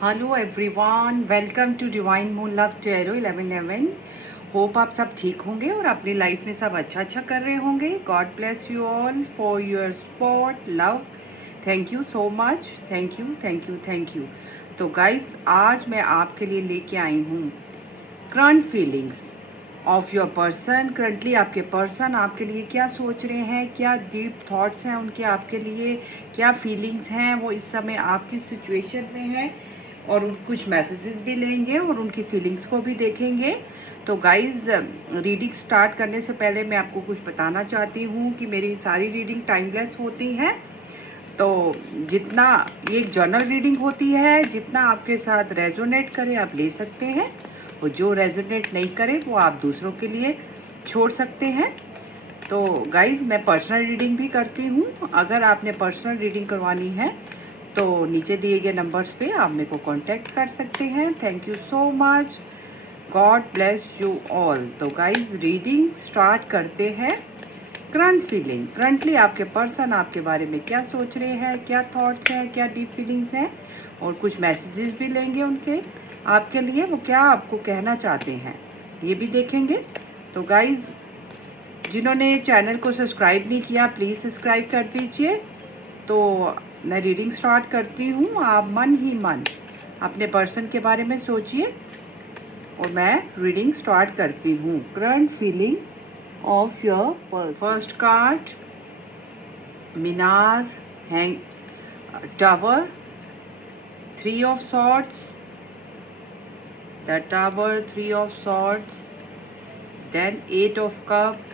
Hello everyone, welcome to divine moon love tarot 1111। Hope आप सब ठीक होंगे और अपनी लाइफ में सब अच्छा कर रहे होंगे। God bless you all for your support, love. Thank you so much. Thank you, thank you, thank you. तो गाइस, आज मैं आपके लिए लेके आई हूँ current feelings of your person. Currently आपके पर्सन आपके लिए क्या सोच रहे हैं, क्या डीप थॉट्स हैं उनके आपके लिए, क्या फीलिंग्स हैं वो इस समय आपकी सिचुएशन में है, और कुछ मैसेजेस भी लेंगे और उनकी फीलिंग्स को भी देखेंगे। तो गाइज, रीडिंग स्टार्ट करने से पहले मैं आपको कुछ बताना चाहती हूँ कि मेरी सारी रीडिंग टाइमलेस होती हैं। तो जितना ये एक जर्नल रीडिंग होती है, जितना आपके साथ रेजोनेट करे आप ले सकते हैं, और जो रेजोनेट नहीं करे वो आप दूसरों के लिए छोड़ सकते हैं। तो गाइज, मैं पर्सनल रीडिंग भी करती हूँ। अगर आपने पर्सनल रीडिंग करवानी है तो नीचे दिए गए नंबर्स पे आप मेरे को कांटेक्ट कर सकते हैं। Thank you so much. God bless you all. तो गाइज, रीडिंग स्टार्ट करते हैं। करंट फीलिंग, करंटली आपके पर्सन आपके बारे में क्या सोच रहे हैं, क्या थॉट्स हैं, क्या डीप फीलिंग्स हैं, और कुछ मैसेजेस भी लेंगे उनके आपके लिए, वो क्या आपको कहना चाहते हैं ये भी देखेंगे। तो गाइज, जिन्होंने चैनल को सब्सक्राइब नहीं किया प्लीज़ सब्सक्राइब कर दीजिए। तो मैं रीडिंग स्टार्ट करती हूँ। आप मन ही मन अपने पर्सन के बारे में सोचिए और मैं रीडिंग स्टार्ट करती हूँ। Current feeling of your person. First card, Minar, hang, tower, 3 of swords, the tower, 3 of swords, then 8 of cup,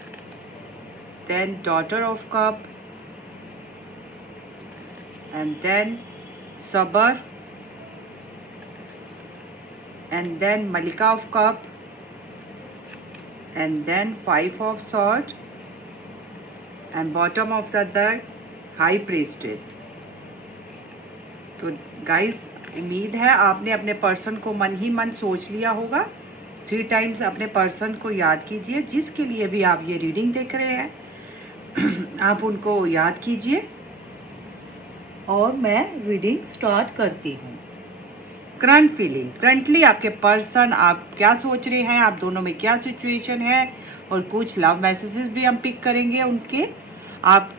then daughter of cup, and then Sabr, and then Malika of cup, and then 5 of swords, and bottom of the deck, high priestess. तो guys, उम्मीद है आपने अपने person को मन ही मन सोच लिया होगा। 3 टाइम्स अपने पर्सन को याद कीजिए, जिसके लिए भी आप ये रीडिंग देख रहे हैं आप उनको याद कीजिए और मैं रीडिंग स्टार्ट करती हूँ। करंट फीलिंग, करंटली आपके पर्सन आप क्या सोच रहे हैं, आप दोनों में क्या सिचुएशन है, और कुछ लव मैसेजेस भी हम पिक करेंगे उनके। आप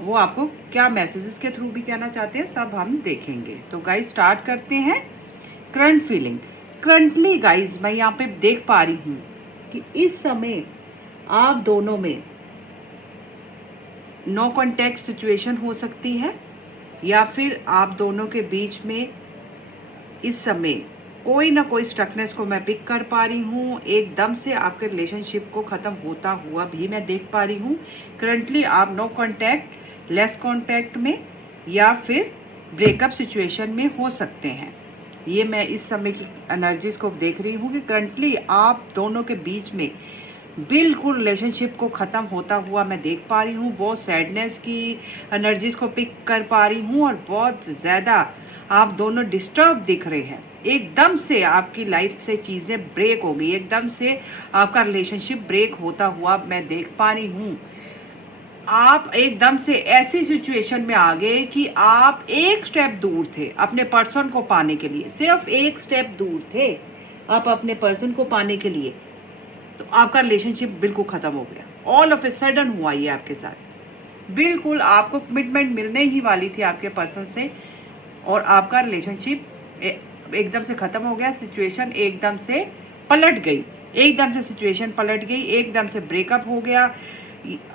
वो आपको क्या मैसेजेस के थ्रू भी कहना चाहते हैं सब हम देखेंगे। तो गाइज, स्टार्ट करते हैं। करंट फीलिंग, करंटली गाइज मैं यहाँ पे देख पा रही हूँ कि इस समय आप दोनों में नो कॉन्टैक्ट सिचुएशन हो सकती है, या फिर आप दोनों के बीच में इस समय कोई ना कोई स्ट्रकनेस को मैं पिक कर पा रही हूँ। एकदम से आपके रिलेशनशिप को ख़त्म होता हुआ भी मैं देख पा रही हूँ। करंटली आप नो कॉन्टैक्ट, लेस कॉन्टैक्ट में, या फिर ब्रेकअप सिचुएशन में हो सकते हैं। ये मैं इस समय की एनर्जीज को देख रही हूँ कि करंटली आप दोनों के बीच में बिल्कुल रिलेशनशिप को ख़त्म होता हुआ मैं देख पा रही हूँ। बहुत सैडनेस की एनर्जीज को पिक कर पा रही हूँ, और बहुत ज़्यादा आप दोनों डिस्टर्ब दिख रहे हैं। एकदम से आपकी लाइफ से चीज़ें ब्रेक हो गई, एकदम से आपका रिलेशनशिप ब्रेक होता हुआ मैं देख पा रही हूँ। आप एकदम से ऐसी सिचुएशन में आ गए कि आप एक स्टेप दूर थे अपने पर्सन को पाने के लिए, सिर्फ एक स्टेप दूर थे आप अपने पर्सन को पाने के लिए। तो आपका रिलेशनशिप बिल्कुल ख़त्म हो गया। ऑल ऑफ ए सडन हुआ ये आपके साथ। बिल्कुल आपको कमिटमेंट मिलने ही वाली थी आपके पर्सन से, और आपका रिलेशनशिप एकदम से ख़त्म हो गया। सिचुएशन एकदम से पलट गई, एकदम से सिचुएशन पलट गई, एकदम से ब्रेकअप हो गया,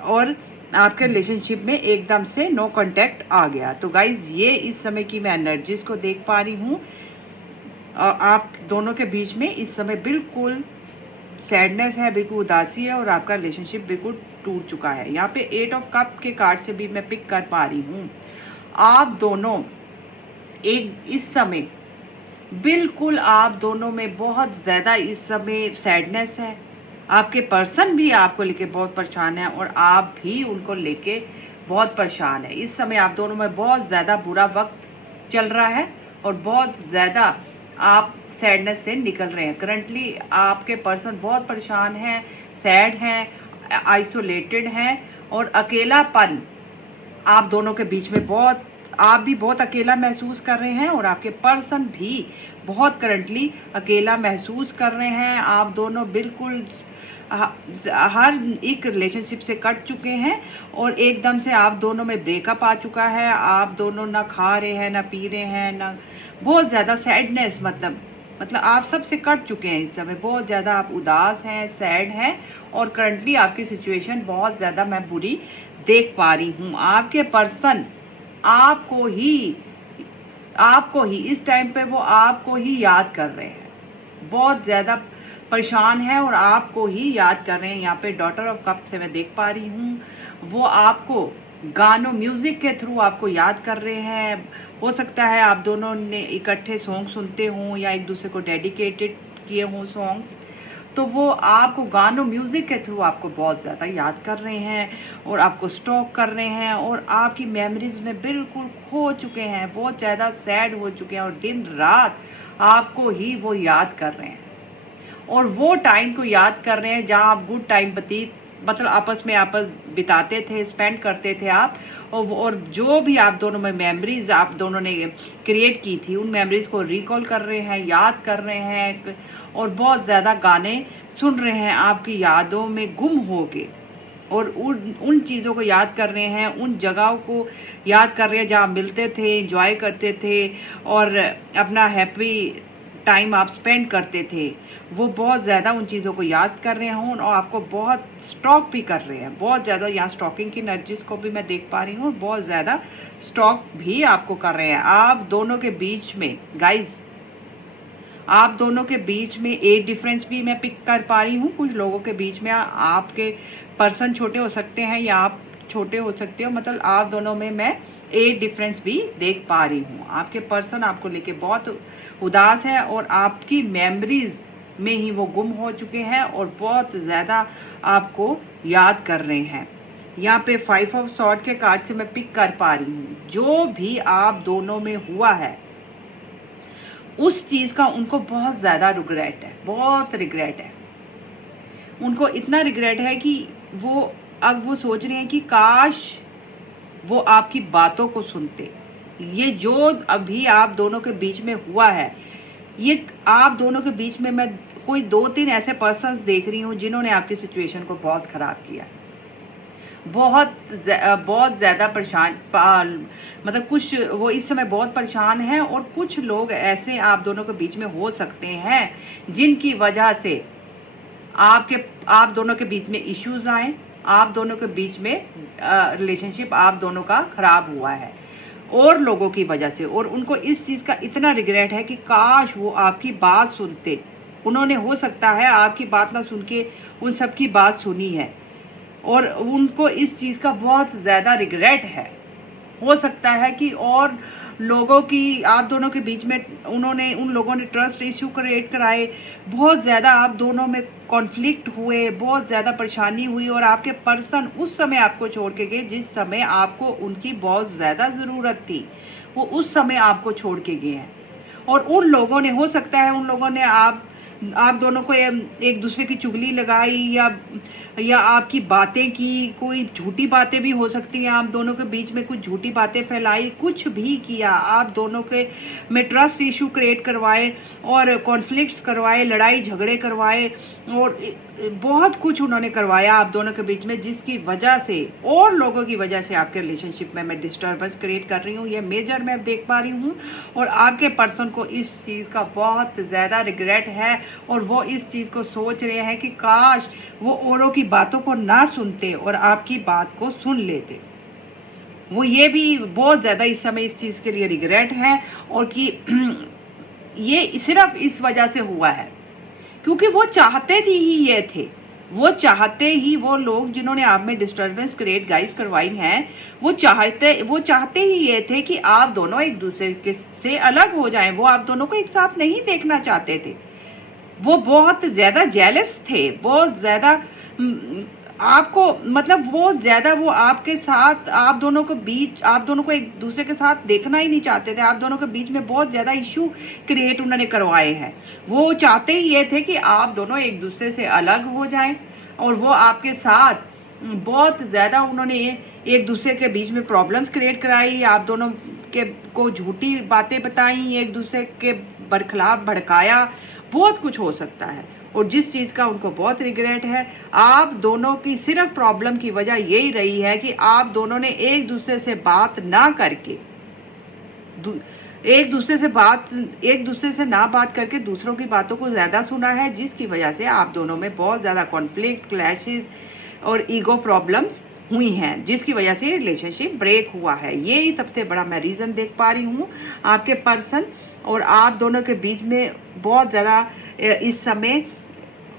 और आपके रिलेशनशिप में एकदम से नो कांटेक्ट आ गया। तो गाइज, ये इस समय की मैं एनर्जीज को देख पा रही हूँ। आप दोनों के बीच में इस समय बिल्कुल सैडनेस है, बिल्कुल उदासी है, और आपका रिलेशनशिप बिल्कुल टूट चुका है। यहाँ पे 8 ऑफ कप के कार्ड से भी मैं पिक कर पा रही हूँ। आप दोनों एक इस समय बिल्कुल आप दोनों में बहुत ज़्यादा इस समय सैडनेस है। आपके पर्सन भी आपको लेके बहुत परेशान है, और आप भी उनको लेके बहुत परेशान है। इस समय आप दोनों में बहुत ज़्यादा बुरा वक्त चल रहा है, और बहुत ज़्यादा आप सैडनेस से निकल रहे हैं। करंटली आपके पर्सन बहुत परेशान हैं, सैड हैं, आइसोलेटेड हैं, और अकेलापन आप दोनों के बीच में बहुत आप भी बहुत अकेला महसूस कर रहे हैं और आपके पर्सन भी बहुत करंटली अकेला महसूस कर रहे हैं। आप दोनों बिल्कुल हर एक रिलेशनशिप से कट चुके हैं और एकदम से आप दोनों में ब्रेकअप आ चुका है। आप दोनों ना खा रहे हैं, ना पी रहे हैं, ना बहुत ज़्यादा सैडनेस, मतलब आप सबसे कट चुके हैं। इस समय बहुत ज़्यादा आप उदास हैं, सैड हैं और करंटली आपकी सिचुएशन बहुत ज़्यादा मैं बुरी देख पा रही हूँ। आपके पर्सन आपको ही इस टाइम पे वो आपको ही याद कर रहे हैं, बहुत ज़्यादा परेशान है और आपको ही याद कर रहे हैं। यहाँ पे डॉटर ऑफ कप से मैं देख पा रही हूँ, वो आपको गानों म्यूजिक के थ्रू आपको याद कर रहे हैं। हो सकता है आप दोनों ने इकट्ठे सॉन्ग सुनते हों या एक दूसरे को डेडिकेटेड किए हों सॉन्ग्स, तो वो आपको गानों म्यूजिक के थ्रू आपको बहुत ज़्यादा याद कर रहे हैं और आपको स्टॉक कर रहे हैं और आपकी मेमोरीज में बिल्कुल खो चुके हैं, बहुत ज़्यादा सैड हो चुके हैं और दिन रात आपको ही वो याद कर रहे हैं और वो टाइम को याद कर रहे हैं जहाँ आप गुड टाइम मतलब आपस बिताते थे, स्पेंड करते थे आप, और जो भी आप दोनों में मेमोरीज आप दोनों ने क्रिएट की थी, उन मेमोरीज को रिकॉल कर रहे हैं, याद कर रहे हैं और बहुत ज़्यादा गाने सुन रहे हैं आपकी यादों में गुम हो के और उन चीज़ों को याद कर रहे हैं, उन जगहों को याद कर रहे हैं जहाँ मिलते थे, एंजॉय करते थे और अपना हैप्पी टाइम आप स्पेंड करते थे। वो बहुत ज़्यादा उन चीज़ों को याद कर रहे हों और आपको बहुत स्टॉक भी कर रहे हैं, बहुत ज़्यादा यहाँ स्टॉकिंग की एनर्जीज को भी मैं देख पा रही हूँ, बहुत ज़्यादा स्टॉक भी आपको कर रहे हैं। आप दोनों के बीच में गाइज, आप दोनों के बीच में एज डिफरेंस भी मैं पिक कर पा रही हूँ। कुछ लोगों के बीच में आपके पर्सन छोटे हो सकते हैं या आप छोटे हो सकते हो, मतलब आप दोनों में मैं एज डिफरेंस भी देख पा रही हूँ। आपके पर्सन आपको लेके बहुत उदास है और आपकी मेमोरीज में ही वो गुम हो चुके हैं और बहुत ज़्यादा आपको याद कर रहे हैं। यहाँ पे 5 ऑफ सॉर्ड के कार्ड से मैं पिक कर पा रही हूँ, जो भी आप दोनों में हुआ है उस चीज़ का उनको बहुत ज़्यादा रिग्रेट है, बहुत रिग्रेट है। उनको इतना रिग्रेट है कि अब वो सोच रहे हैं कि काश वो आपकी बातों को सुनते। ये जो अभी आप दोनों के बीच में हुआ है, ये आप दोनों के बीच में मैं कोई 2-3 ऐसे पर्सन्स देख रही हूँ जिन्होंने आपकी सिचुएशन को बहुत ख़राब किया, बहुत ज़्यादा मतलब कुछ वो इस समय बहुत परेशान हैं और कुछ लोग ऐसे आप दोनों के बीच में हो सकते हैं जिनकी वजह से आप दोनों के बीच में इश्यूज आए, आप दोनों के बीच में रिलेशनशिप आप दोनों का खराब हुआ है और लोगों की वजह से, और उनको इस चीज़ का इतना रिग्रेट है कि काश वो आपकी बात सुनते। उन्होंने हो सकता है आपकी बात ना सुन के उन सब की बात सुनी है और उनको इस चीज़ का बहुत ज़्यादा रिग्रेट है। हो सकता है कि और लोगों की आप दोनों के बीच में उन लोगों ने ट्रस्ट इश्यू क्रिएट कराए, बहुत ज़्यादा आप दोनों में कॉन्फ्लिक्ट हुए, बहुत ज़्यादा परेशानी हुई और आपके पर्सन उस समय आपको छोड़ के गए जिस समय आपको उनकी बहुत ज़्यादा ज़रूरत थी, वो उस समय आपको छोड़ के गए हैं। और उन लोगों ने, हो सकता है उन लोगों ने आप दोनों को एक दूसरे की चुगली लगाई या आपकी बातें की, कोई झूठी बातें भी हो सकती हैं, आप दोनों के बीच में कुछ झूठी बातें फैलाई, कुछ भी किया, आप दोनों के में ट्रस्ट इशू क्रिएट करवाए और कॉन्फ्लिक्ट्स करवाए, लड़ाई झगड़े करवाए और बहुत कुछ उन्होंने करवाया आप दोनों के बीच में, जिसकी वजह से और लोगों की वजह से आपके रिलेशनशिप में मैं डिस्टर्बेंस क्रिएट कर रही हूँ। ये मेजर मैं देख पा रही हूँ और आपके पर्सन को इस चीज़ का बहुत ज़्यादा रिग्रेट है और वो इस चीज़ को सोच रहे हैं कि काश वो औरों की बातों को ना सुनते और आपकी बात को सुन लेते। वो ये भी बहुत ज़्यादा इस समय इस चीज़ के लिए रिग्रेट है और कि ये सिर्फ इस वजह से हुआ है क्योंकि वो चाहते ही ये थे, वो चाहते ही, वो लोग जिन्होंने आप में डिस्टर्बेंस क्रिएट गाइस करवाई हैं, वो चाहते ही ये थे कि आप दोनों एक दूसरे से अलग हो जाएं। वो आप दोनों को एक साथ नहीं देखना चाहते थे। वो बहुत ज़्यादा जेलस थे, बहुत ज़्यादा आपको, मतलब वो ज़्यादा वो आपके साथ, आप दोनों को एक दूसरे के साथ देखना ही नहीं चाहते थे। आप दोनों के बीच में बहुत ज़्यादा इशू क्रिएट उन्होंने करवाए हैं। वो चाहते ही ये थे कि आप दोनों एक दूसरे से अलग हो जाएं और वो आपके साथ बहुत ज़्यादा उन्होंने एक दूसरे के बीच में प्रॉब्लम्स क्रिएट कराई। आप दोनों के को झूठी बातें बताई, एक दूसरे के बरखिलाफ भड़काया, बहुत कुछ हो सकता है। और जिस चीज़ का उनको बहुत रिग्रेट है, आप दोनों की सिर्फ प्रॉब्लम की वजह यही रही है कि आप दोनों ने एक दूसरे से बात ना करके एक दूसरे से ना बात करके दूसरों की बातों को ज़्यादा सुना है, जिसकी वजह से आप दोनों में बहुत ज़्यादा कॉन्फ्लिक्ट, क्लैशेस और ईगो प्रॉब्लम्स हुई हैं, जिसकी वजह से रिलेशनशिप ब्रेक हुआ है। यही सबसे बड़ा मैं रीज़न देख पा रही हूँ। आपके पर्सन और आप दोनों के बीच में बहुत ज़्यादा इस समय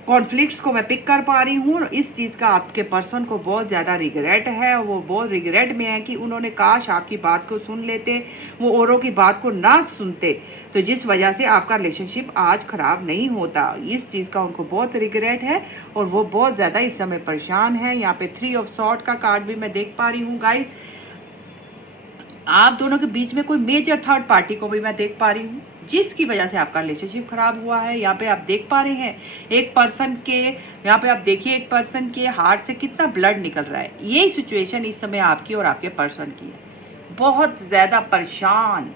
कॉन्फ्लिक्ट्स को मैं पिक कर पा रही हूँ, और इस चीज़ का आपके पर्सन को बहुत ज़्यादा रिग्रेट है। वो बहुत रिग्रेट में है कि उन्होंने काश आपकी बात को सुन लेते, वो औरों की बात को ना सुनते, तो जिस वजह से आपका रिलेशनशिप आज ख़राब नहीं होता। इस चीज़ का उनको बहुत रिग्रेट है और वो बहुत ज़्यादा इस समय परेशान है। यहाँ पे 3 ऑफ सॉर्ड का कार्ड भी मैं देख पा रही हूँ गाइस। आप दोनों के बीच में कोई मेजर थर्ड पार्टी को भी मैं देख पा रही हूँ, जिसकी वजह से आपका रिलेशनशिप खराब हुआ है। यहाँ पे आप देख पा रहे हैं एक पर्सन के, यहाँ पे आप देखिए एक पर्सन के हार्ट से कितना ब्लड निकल रहा है। यही सिचुएशन इस समय आपकी और आपके पर्सन की है। बहुत ज़्यादा परेशान,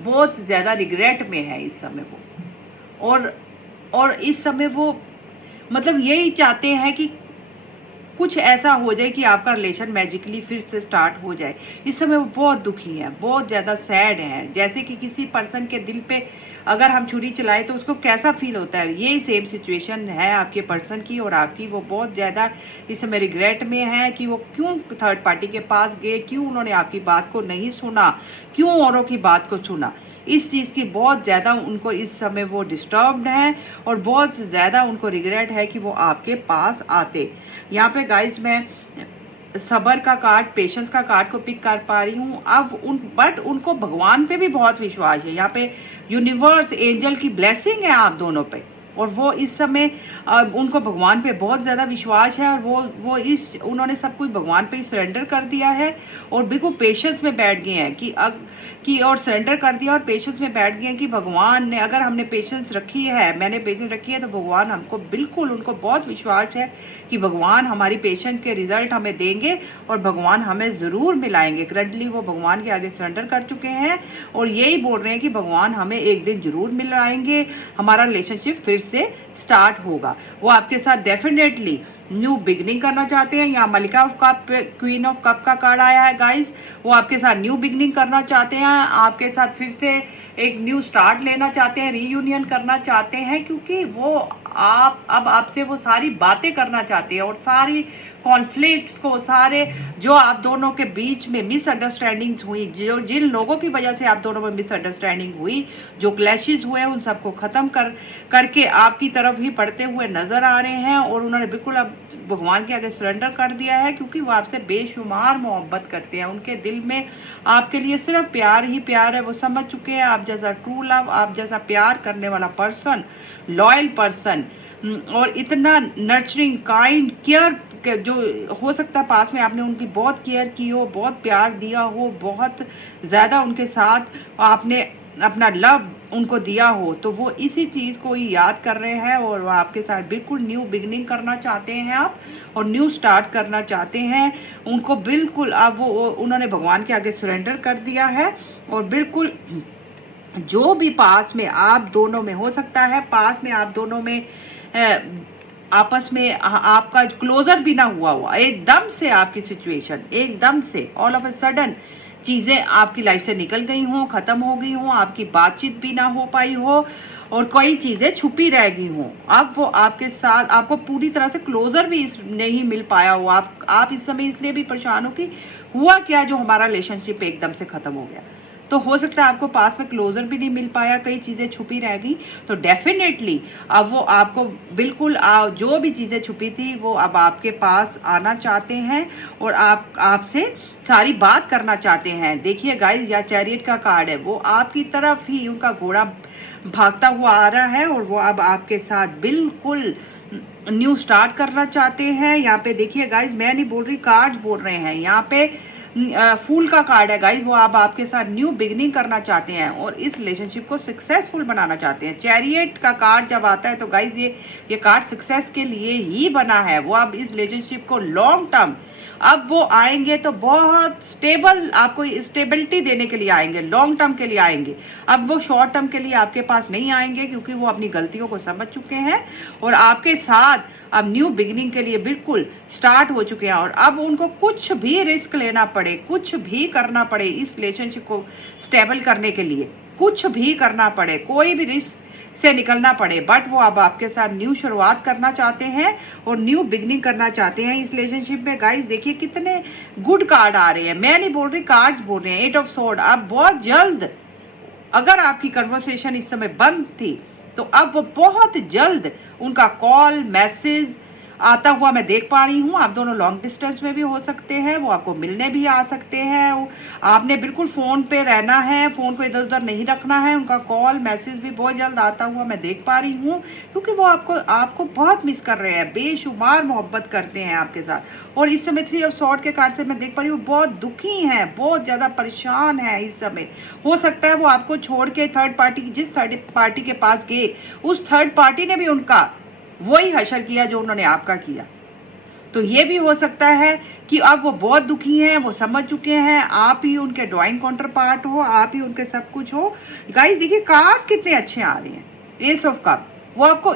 बहुत ज़्यादा रिग्रेट में है इस समय वो, और इस समय वो मतलब यही चाहते हैं कि कुछ ऐसा हो जाए कि आपका रिलेशन मैजिकली फिर से स्टार्ट हो जाए। इस समय वो बहुत दुखी हैं, बहुत ज़्यादा सैड हैं, जैसे कि किसी पर्सन के दिल पे अगर हम छुरी चलाएं तो उसको कैसा फील होता है। ये सेम सिचुएशन है आपके पर्सन की और आपकी। वो बहुत ज़्यादा इस समय रिग्रेट में है कि वो क्यों थर्ड पार्टी के पास गए, क्यों उन्होंने आपकी बात को नहीं सुना, क्यों औरों की बात को सुना। इस चीज़ की बहुत ज़्यादा उनको इस समय वो डिस्टर्ब्ड हैं और बहुत ज़्यादा उनको रिग्रेट है कि वो आपके पास आते। यहाँ पे गाइस मैं सबर का कार्ड, पेशेंस का कार्ड को पिक कर पा रही हूँ। अब बट उनको भगवान पे भी बहुत विश्वास है। यहाँ पे यूनिवर्स, एंजल की ब्लेसिंग है आप दोनों पे, और वो इस समय उनको भगवान पे बहुत ज़्यादा विश्वास है, और उन्होंने सब कुछ भगवान पे सरेंडर कर दिया है और बिल्कुल पेशेंस में बैठ गए हैं कि और सरेंडर कर दिया और पेशेंस में बैठ गए हैं कि भगवान ने, अगर हमने पेशेंस रखी है, मैंने पेशेंस रखी है, तो भगवान हमको बिल्कुल, उनको बहुत विश्वास है कि भगवान हमारी पेशेंस के रिजल्ट हमें देंगे और भगवान हमें ज़रूर मिलाएंगे। करंटली वो भगवान के आगे सरेंडर कर चुके हैं और यही बोल रहे हैं कि भगवान हमें एक दिन ज़रूर मिलाएंगे, हमारा रिलेशनशिप फिर से स्टार्ट होगा। वो आपके साथ डेफिनेटली न्यू बिगनिंग करना चाहते हैं। यहाँ मलिका of cup, queen of cup का कार्ड आया है गाइस। वो आपके साथ न्यू बिगनिंग करना चाहते हैं, आपके साथ फिर से एक न्यू स्टार्ट लेना चाहते हैं, रीयूनियन करना चाहते हैं, क्योंकि वो अब आपसे वो सारी बातें करना चाहते हैं और सारी कॉन्फ्लिक्ट्स को, सारे जो आप दोनों के बीच में मिसअंडरस्टैंडिंग्स हुई, जो जिन लोगों की वजह से आप दोनों में मिसअंडरस्टैंडिंग हुई, जो क्लैशेस हुए, उन सबको ख़त्म करके आपकी तरफ ही बढ़ते हुए नज़र आ रहे हैं। और उन्होंने बिल्कुल अब भगवान के आगे सरेंडर कर दिया है, क्योंकि वो आपसे बेशुमार मोहब्बत करते हैं। उनके दिल में आपके लिए सिर्फ प्यार ही प्यार है। वो समझ चुके हैं आप जैसा ट्रू लव, आप जैसा प्यार करने वाला पर्सन, लॉयल पर्सन, और इतना नर्चरिंग, काइंड, केयर, जो हो सकता है पास में आपने उनकी बहुत केयर की हो, बहुत प्यार दिया हो, बहुत ज़्यादा उनके साथ आपने अपना लव उनको दिया हो, तो वो इसी चीज़ को ही याद कर रहे हैं और वो आपके साथ बिल्कुल न्यू बिगनिंग करना चाहते हैं आप, और न्यू स्टार्ट करना चाहते हैं। उनको बिल्कुल अब वो उन्होंने भगवान के आगे सरेंडर कर दिया है, और बिल्कुल जो भी पास में आप दोनों में हो सकता है, पास में आप दोनों में आपस में आपका क्लोजर भी ना हुआ एकदम से आपकी सिचुएशन, एकदम से ऑल ऑफ ए सडन चीज़ें आपकी लाइफ से निकल गई हों, ख़त्म हो गई हों, आपकी बातचीत भी ना हो पाई हो और कई चीज़ें छुपी रह गई हों। अब वो आपके साथ, आपको पूरी तरह से क्लोजर भी नहीं मिल पाया हो। आप इस समय इसलिए भी परेशान हो कि हुआ क्या जो हमारा रिलेशनशिप एकदम से ख़त्म हो गया। तो हो सकता है आपको पास में क्लोजर भी नहीं मिल पाया, कई चीज़ें छुपी रह गई। तो डेफिनेटली अब वो आपको बिल्कुल जो भी चीज़ें छुपी थी वो अब आपके पास आना चाहते हैं और आपसे सारी बात करना चाहते हैं। देखिए गाइस, या चैरियट का कार्ड है, वो आपकी तरफ ही उनका घोड़ा भागता हुआ आ रहा है और वो अब आपके साथ बिल्कुल न्यू स्टार्ट करना चाहते हैं। यहाँ पे देखिए गाइस, मैं नहीं बोल रही, कार्ड्स बोल रहे हैं। यहाँ पे फूल का कार्ड है गाइज, वो आप आपके साथ न्यू बिगनिंग करना चाहते हैं और इस रिलेशनशिप को सक्सेसफुल बनाना चाहते हैं। चैरियट का कार्ड जब आता है तो गाइज ये कार्ड सक्सेस के लिए ही बना है। वो आप इस रिलेशनशिप को लॉन्ग टर्म, अब वो आएंगे तो बहुत स्टेबल, आपको स्टेबिलिटी देने के लिए आएंगे, लॉन्ग टर्म के लिए आएंगे। अब वो शॉर्ट टर्म के लिए आपके पास नहीं आएंगे, क्योंकि वो अपनी गलतियों को समझ चुके हैं और आपके साथ अब न्यू बिगिनिंग के लिए बिल्कुल स्टार्ट हो चुके हैं। और अब उनको कुछ भी रिस्क लेना पड़े, कुछ भी करना पड़े इस रिलेशनशिप को स्टेबल करने के लिए, कुछ भी करना पड़े, कोई भी रिस्क से निकलना पड़े, बट वो अब आपके साथ न्यू शुरुआत करना चाहते हैं और न्यू बिगनिंग करना चाहते हैं इस रिलेशनशिप में। गाइस देखिए कितने गुड कार्ड आ रहे हैं, मैं नहीं बोल रही, कार्ड्स बोल रहे हैं। 8 ऑफ सोर्ड, अब बहुत जल्द, अगर आपकी कन्वर्सेशन इस समय बंद थी तो अब वो बहुत जल्द उनका कॉल मैसेज आता हुआ मैं देख पा रही हूँ। आप दोनों लॉन्ग डिस्टेंस में भी हो सकते हैं, वो आपको मिलने भी आ सकते हैं। आपने बिल्कुल फ़ोन पे रहना है, फ़ोन को इधर उधर नहीं रखना है। उनका कॉल मैसेज भी बहुत जल्द आता हुआ मैं देख पा रही हूँ, क्योंकि वो आपको बहुत मिस कर रहे हैं, बेशुमार मोहब्बत करते हैं आपके साथ। और इस समय 3 ऑफ सॉर्ड के कार्ड से मैं देख पा रही हूँ बहुत दुखी हैं, बहुत ज़्यादा परेशान है इस समय। हो सकता है वो आपको छोड़ के थर्ड पार्टी, जिस थर्ड पार्टी के पास गए उस थर्ड पार्टी ने भी उनका वही हशर किया जो उन्होंने आपका किया। तो ये भी हो सकता है कि अब वो बहुत दुखी हैं, वो समझ चुके हैं, आप ही उनके ड्राइंग काउंटर पार्ट हो, आप ही उनके सब कुछ हो। गाइस देखिए कार्ड कितने अच्छे आ रहे हैं। एस ऑफ कप, वो आपको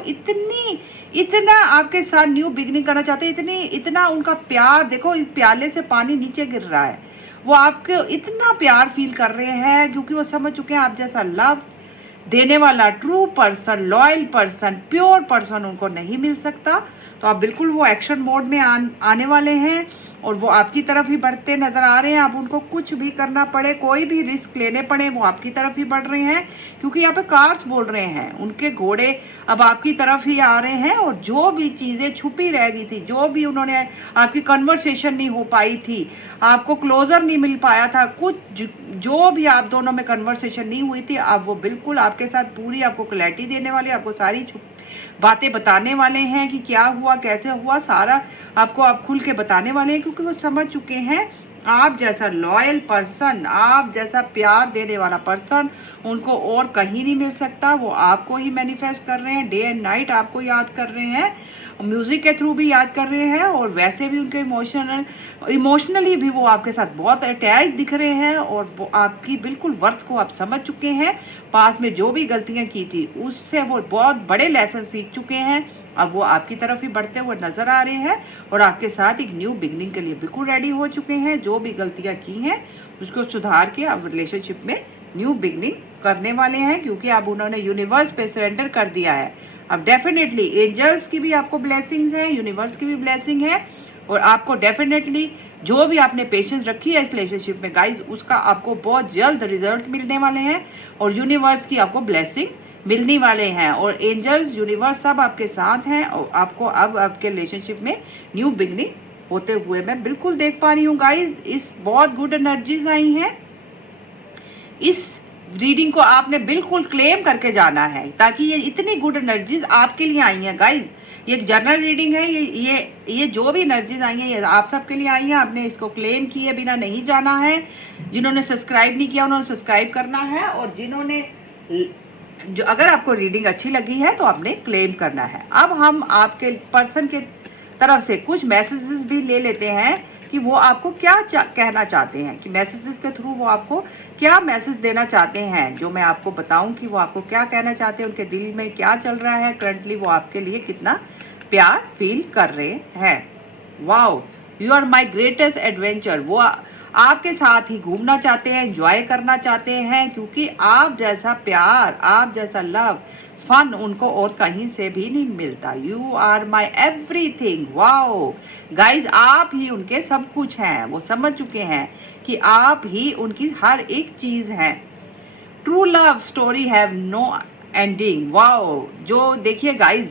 इतना आपके साथ न्यू बिगिनिंग करना चाहते हैं, इतना उनका प्यार, देखो इस प्याले से पानी नीचे गिर रहा है। वो आपको इतना प्यार फील कर रहे हैं, क्योंकि वो समझ चुके हैं आप जैसा लव देने वाला true person, loyal person, pure person उनको नहीं मिल सकता। तो आप बिल्कुल वो एक्शन मोड में आने वाले हैं और वो आपकी तरफ ही बढ़ते नजर आ रहे हैं। अब उनको कुछ भी करना पड़े, कोई भी रिस्क लेने पड़े, वो आपकी तरफ ही बढ़ रहे हैं, क्योंकि यहाँ पे कार्ड्स बोल रहे हैं उनके घोड़े अब आपकी तरफ ही आ रहे हैं। और जो भी चीजें छुपी रह गई थी, जो भी उन्होंने, आपकी कन्वर्सेशन नहीं हो पाई थी, आपको क्लोजर नहीं मिल पाया था, कुछ जो भी आप दोनों में कन्वर्सेशन नहीं हुई थी, अब वो बिल्कुल आपके साथ पूरी आपको क्लैरिटी देने वाले, आपको सारी बातें बताने वाले हैं कि क्या हुआ, कैसे हुआ, सारा आपको आप खुल के बताने वाले हैं, क्योंकि वो समझ चुके हैं आप जैसा लॉयल पर्सन, आप जैसा प्यार देने वाला पर्सन उनको और कहीं नहीं मिल सकता। वो आपको ही मैनिफेस्ट कर रहे हैं, डे एंड नाइट आपको याद कर रहे हैं, म्यूजिक के थ्रू भी याद कर रहे हैं, और वैसे भी उनके इमोशनली भी वो आपके साथ बहुत अटैच दिख रहे हैं। और वो आपकी बिल्कुल वर्थ को आप समझ चुके हैं, पास में जो भी गलतियां की थी उससे वो बहुत बड़े लेसन सीख चुके हैं। अब वो आपकी तरफ ही बढ़ते हुए नजर आ रहे हैं और आपके साथ एक न्यू बिगनिंग के लिए बिल्कुल रेडी हो चुके हैं। जो भी गलतियां की हैं उसको सुधार के अब रिलेशनशिप में न्यू बिगनिंग करने वाले हैं, क्योंकि अब उन्होंने यूनिवर्स पे सरेंडर कर दिया है। अब डेफिनेटली एंजल्स की भी आपको ब्लेसिंग्स है, यूनिवर्स की भी ब्लेसिंग है, और आपको डेफिनेटली जो भी आपने पेशेंस रखी है इस रिलेशनशिप में गाइज, उसका आपको बहुत जल्द रिजल्ट मिलने वाले हैं और यूनिवर्स की आपको ब्लेसिंग मिलने वाले हैं। और एंजल्स, यूनिवर्स सब आपके साथ हैं और आपको अब आपके रिलेशनशिप में न्यू बिगनिंग होते हुए मैं बिल्कुल देख पा रही हूँ गाइज। इस बहुत गुड एनर्जीज आई हैं। इस रीडिंग को आपने बिल्कुल क्लेम करके जाना है, ताकि ये इतनी गुड एनर्जीज आपके लिए आई हैं गाइज। ये एक जनरल रीडिंग है, ये जो भी एनर्जीज आई हैं ये आप सबके लिए आई हैं। आपने इसको क्लेम किए बिना नहीं जाना है। जिन्होंने सब्सक्राइब नहीं किया उन्होंने सब्सक्राइब करना है, और जिन्होंने जो अगर आपको रीडिंग अच्छी लगी है तो आपने क्लेम करना है। अब हम आपके पर्सन के तरफ से कुछ मैसेजेस भी ले लेते हैं कि वो आपको क्या कहना चाहते हैं, कि मैसेजेस के थ्रू वो आपको क्या मैसेज देना चाहते हैं, जो मैं आपको बताऊं कि वो आपको क्या कहना चाहते हैं, उनके दिल में क्या चल रहा है करंटली, वो आपके लिए कितना प्यार फील कर रहे हैं। Wow, you are my greatest adventure. वो आपके साथ ही घूमना चाहते हैं, एंजॉय करना चाहते हैं, क्योंकि आप जैसा प्यार, आप जैसा लव, फन उनको और कहीं से भी नहीं मिलता। You are my everything. Wow guys, आप ही उनके सब कुछ हैं। वो समझ चुके हैं कि आप ही उनकी हर एक चीज हैं। True love story have no ending. Wow, जो देखिए गाइज,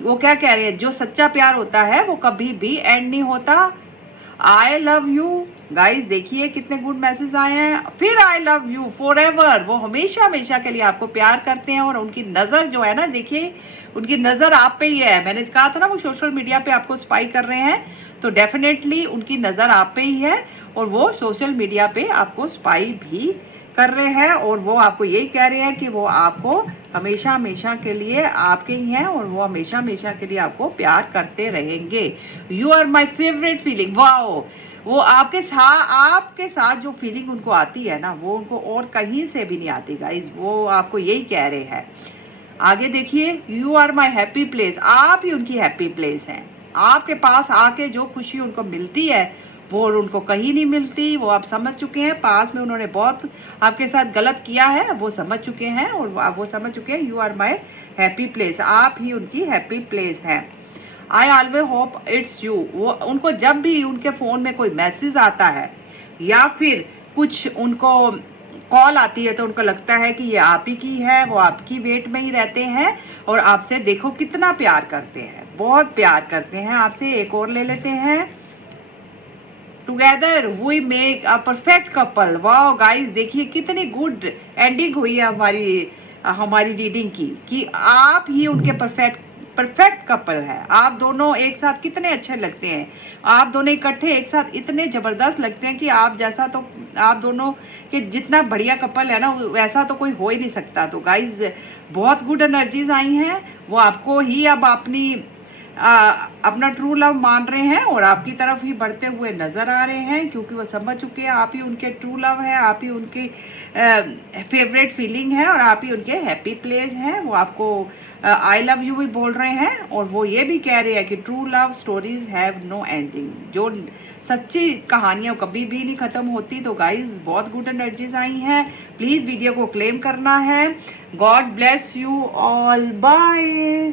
वो क्या कह रहे हैं, जो सच्चा प्यार होता है वो कभी भी एंड नहीं होता। आई लव यू गाइज, देखिए कितने गुड मैसेज आए हैं। फिर I love you for ever, वो हमेशा हमेशा के लिए आपको प्यार करते हैं, और उनकी नजर जो है ना, देखिए उनकी नजर आप पे ही है। मैंने कहा था ना वो सोशल मीडिया पे आपको स्पाई कर रहे हैं, तो डेफिनेटली उनकी नजर आप पे ही है। और वो सोशल मीडिया पे आपको स्पाई भी कर रहे हैं और वो आपको यही कह रहे हैं कि वो आपको हमेशा हमेशा के लिए आपके ही हैं और वो हमेशा हमेशा के लिए आपको प्यार करते रहेंगे। You are my favourite feeling. Wow, वो आपके साथ जो फीलिंग उनको आती है ना, वो उनको और कहीं से भी नहीं आती गाइज। वो आपको यही कह रहे हैं। आगे देखिए, you are my happy place. आप ही उनकी हैप्पी प्लेस हैं। आपके पास आके जो खुशी उनको मिलती है वो उनको कहीं नहीं मिलती। वो आप समझ चुके हैं, पास में उन्होंने बहुत आपके साथ गलत किया है, वो समझ चुके हैं और वो समझ चुके हैं you are my happy place. आप ही उनकी हैप्पी प्लेस हैं। I always hope it's you. वो उनको जब भी उनके फ़ोन में कोई मैसेज आता है या फिर कुछ उनको कॉल आती है तो उनको लगता है कि ये आप ही की है, वो आपकी वेट में ही रहते हैं और आपसे देखो कितना प्यार करते हैं, बहुत प्यार करते हैं आपसे। एक और ले लेते हैं। Together we make a perfect couple. Wow guys, देखिए कितनी गुड एंडिंग हुई है हमारी रीडिंग की कि आप ही उनके परफेक्ट कपल है। आप दोनों एक साथ कितने अच्छे लगते हैं। आप दोनों इकट्ठे एक साथ इतने जबरदस्त लगते हैं कि आप जैसा तो आप दोनों के जितना बढ़िया कपल है ना वैसा तो कोई हो ही नहीं सकता। तो गाइज बहुत गुड एनर्जीज आई हैं। वो आपको ही अब अपना ट्रू लव मान रहे हैं और आपकी तरफ ही बढ़ते हुए नजर आ रहे हैं क्योंकि वो समझ चुके हैं आप ही उनके ट्रू लव है, आप ही उनकी फेवरेट फीलिंग है और आप ही उनके हैप्पी प्लेस हैं। वो आपको आई लव यू भी बोल रहे हैं और वो ये भी कह रहे हैं कि true love stories have no ending. जो सच्ची कहानियाँ कभी भी नहीं खत्म होती। तो गाइज बहुत गुड एनर्जीज आई हैं। प्लीज वीडियो को क्लेम करना है। God bless you all, bye.